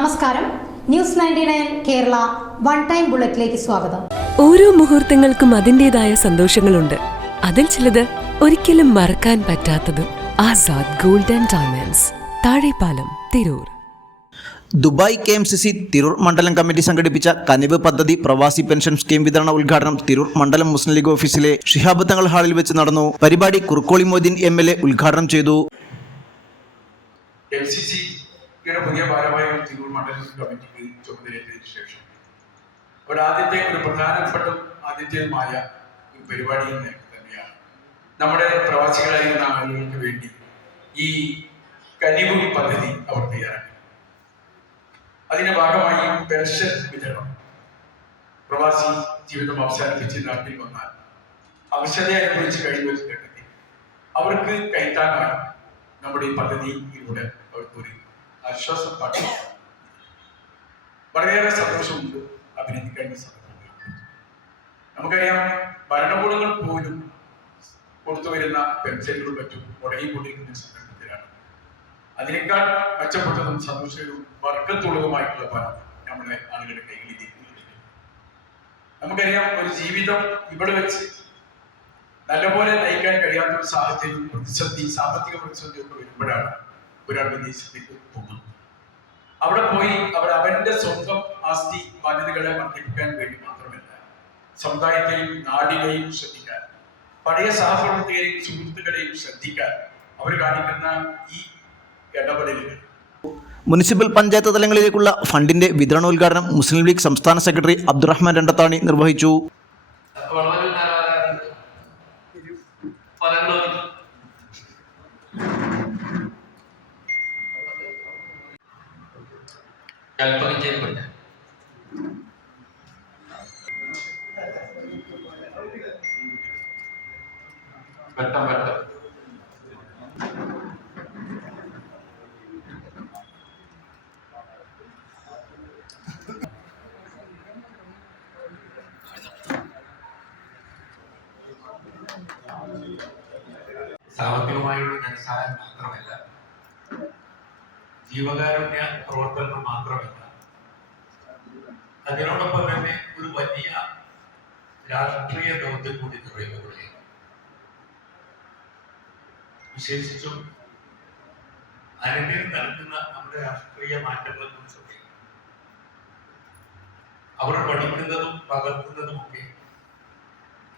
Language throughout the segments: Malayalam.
നമസ്കാരം. ന്യൂസ് 99 കേരള വൺ ടൈം ബുള്ളറ്റിലേക്ക് സ്വാഗതം. ഓരോ മുഹൂർത്തങ്ങൾക്കും അതിൻ്റെതായ സന്തോഷങ്ങളുണ്ട്. അതിൽ ചിലത് ഒരിക്കലും മറക്കാൻ പറ്റാത്തതും. Azad gold and diamonds, Thazhepalam, Tirur. Dubai KMCC Tirur മണ്ഡലം കമ്മിറ്റി സംഘടിപ്പിച്ച കനിവ് പദ്ധതി പ്രവാസി പെൻഷൻ സ്കീം വിതരണ ഉദ്ഘാടനം തിരൂർ മണ്ഡലം മുസ്ലിം ലീഗ് ഓഫീസിലെ ശിഹാബ് തങ്ങൾ ഹാളിൽ വെച്ച് നടന്നു. പരിപാടി കുറുക്കോളി മൊയ്തീൻ MLA ഉദ്ഘാടനം ചെയ്തു. MCCയുടെ പുതിയ ഭാരവാഹികൾ തിരൂർ മണ്ഡലം കമ്മിറ്റിക്ക് ചുമതലയേറ്റതിനു ശേഷം ഒരു പ്രധാനപ്പെട്ടതുമായ ഒരു പരിപാടി തന്നെയാണ് നമ്മുടെ പ്രവാസികളായിരുന്ന ആളുകൾക്ക് വേണ്ടി ഈ കനിവ് പദ്ധതി അവർ തയ്യാറാക്കി. അതിന്റെ ഭാഗമായി പെൻഷൻ വിതരണം, പ്രവാസി ജീവിതം അവസാനിപ്പിച്ച് നാട്ടിൽ വന്നാൽ അവശത അനുഭവിച്ച് കഴിയുന്ന ഘട്ടത്തിൽ അവർക്ക് കൈത്താങ്ങായി നമ്മുടെ ഈ പദ്ധതിയിലൂടെ അവർക്കൊരു ആശ്വാസം പാട്ടി. വളരെയേറെ സന്തോഷമുണ്ട്, അഭിനന്ദിക്കാൻ സന്ദർഭമുണ്ട്. നമുക്കറിയാം, ഭരണകൂടങ്ങൾ പോലും കൊടുത്തു വരുന്ന പെൻഷനുകളും മറ്റും മുടങ്ങിക്കൊണ്ടിരിക്കുന്ന സന്ദർഭത്തിലാണ് അതിനേക്കാൾ മെച്ചപ്പെട്ടതും സന്തോഷവും വർക്കത്തുള്ളതുമായിട്ടുള്ള പണം നമ്മുടെ ആളുകളുടെ കൈകളിൽ എത്തിക്കുന്നത്. നമുക്കറിയാം, ഒരു ജീവിതം ഇവിടെ വെച്ച് നല്ലപോലെ നയിക്കാൻ കഴിയാത്ത ഒരു സാഹചര്യം, സാമ്പത്തിക പ്രതിസന്ധി ഒക്കെ വരുമ്പോഴാണ് ഒരാൾ വിദേശത്തേക്ക് പോകുന്നത്. അവിടെ പോയി അവന്റെ സ്വന്തം ആസ്തി ബാധ്യതകളെ വർദ്ധിപ്പിക്കാൻ വേണ്ടി മാത്രമല്ല, സമുദായത്തെയും നാടിനെയും ശ്രദ്ധിക്കാൻ, പഴയ സഹപ്രവർത്തകരെയും സുഹൃത്തുക്കളെയും ശ്രദ്ധിക്കാൻ അവർ കാണിക്കുന്ന ഈ ഇടപെടലുകൾ. മുനിസിപ്പൽ പഞ്ചായത്ത് തലങ്ങളിലേക്കുള്ള ഫണ്ടിന്റെ വിതരണോദ്ഘാടനം മുസ്ലിം ലീഗ് സംസ്ഥാന സെക്രട്ടറി അബ്ദുറഹ്മാൻ രണ്ടത്താണി നിർവഹിച്ചു. സാമ്പത്തികമായുള്ള ധനസഹായം മാത്രമല്ല, ജീവകാരുണ്യ പ്രവർത്തനങ്ങൾ മാത്രമല്ല, അതിനോടൊപ്പം തന്നെ ഒരു വലിയ രാഷ്ട്രീയ ദൗത്യം കൂടി നിർവഹിക്കപ്പെടുകയാണ്. വിശേഷിച്ചും അനുദിനം നടക്കുന്ന നമ്മുടെ രാഷ്ട്രീയ മാറ്റങ്ങളെ കുറിച്ചൊക്കെ അവർ പഠിക്കുന്നതും പകർത്തുന്നതുമൊക്കെ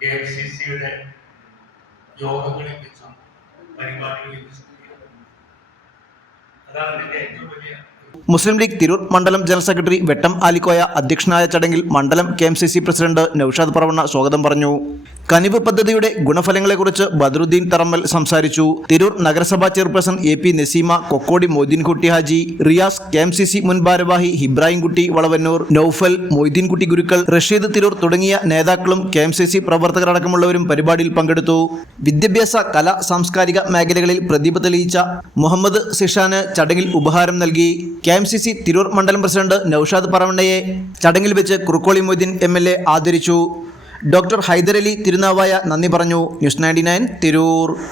KMCCയുടെ യോഗങ്ങളിൽ വെച്ചും പരിപാടികളിൽ വെച്ചും. അതാണ് ഇതിന്റെ ഏറ്റവും വലിയ. മുസ്ലിം ലീഗ് തിരൂർ മണ്ഡലം ജനറൽ സെക്രട്ടറി വെട്ടം ആലിക്കോയ അധ്യക്ഷനായ ചടങ്ങിൽ മണ്ഡലം KMCC പ്രസിഡന്റ് നൌഷാദ് പറവണ്ണ സ്വാഗതം പറഞ്ഞു. കനിവ് പദ്ധതിയുടെ ഗുണഫലങ്ങളെക്കുറിച്ച് ബദറുദ്ദീൻ തറമ്മൽ സംസാരിച്ചു. തിരൂർ നഗരസഭാ chairperson AP Naseema, കൊക്കോടി Moideenkutty Haji, Riyas, KMCC മുൻ ഭാരവാഹി ഇബ്രാഹിംകുട്ടി വളവന്നൂർ, നൌഫൽ, മൊയ്തീൻകുട്ടി ഗുരുക്കൾ, റഷീദ് തിരൂർ തുടങ്ങിയ നേതാക്കളും KMCC പ്രവർത്തകരടക്കമുള്ളവരും പരിപാടിയിൽ പങ്കെടുത്തു. വിദ്യാഭ്യാസ, കല, സാംസ്കാരിക മേഖലകളിൽ പ്രതിഭ തെളിയിച്ച മുഹമ്മദ് സിഷാന് ചടങ്ങിൽ ഉപഹാരം നൽകി. KMCC തിരൂർ മണ്ഡലം പ്രസിഡന്റ് നൌഷാദ് പറവണ്ണയെ ചടങ്ങിൽ വെച്ച് കുറുക്കോളി മൊയ്തീൻ MLA ആദരിച്ചു. ഡോക്ടർ ഹൈദരലി തിരുനാവായ നന്ദി പറഞ്ഞു. ന്യൂസ് 99 തിരൂർ.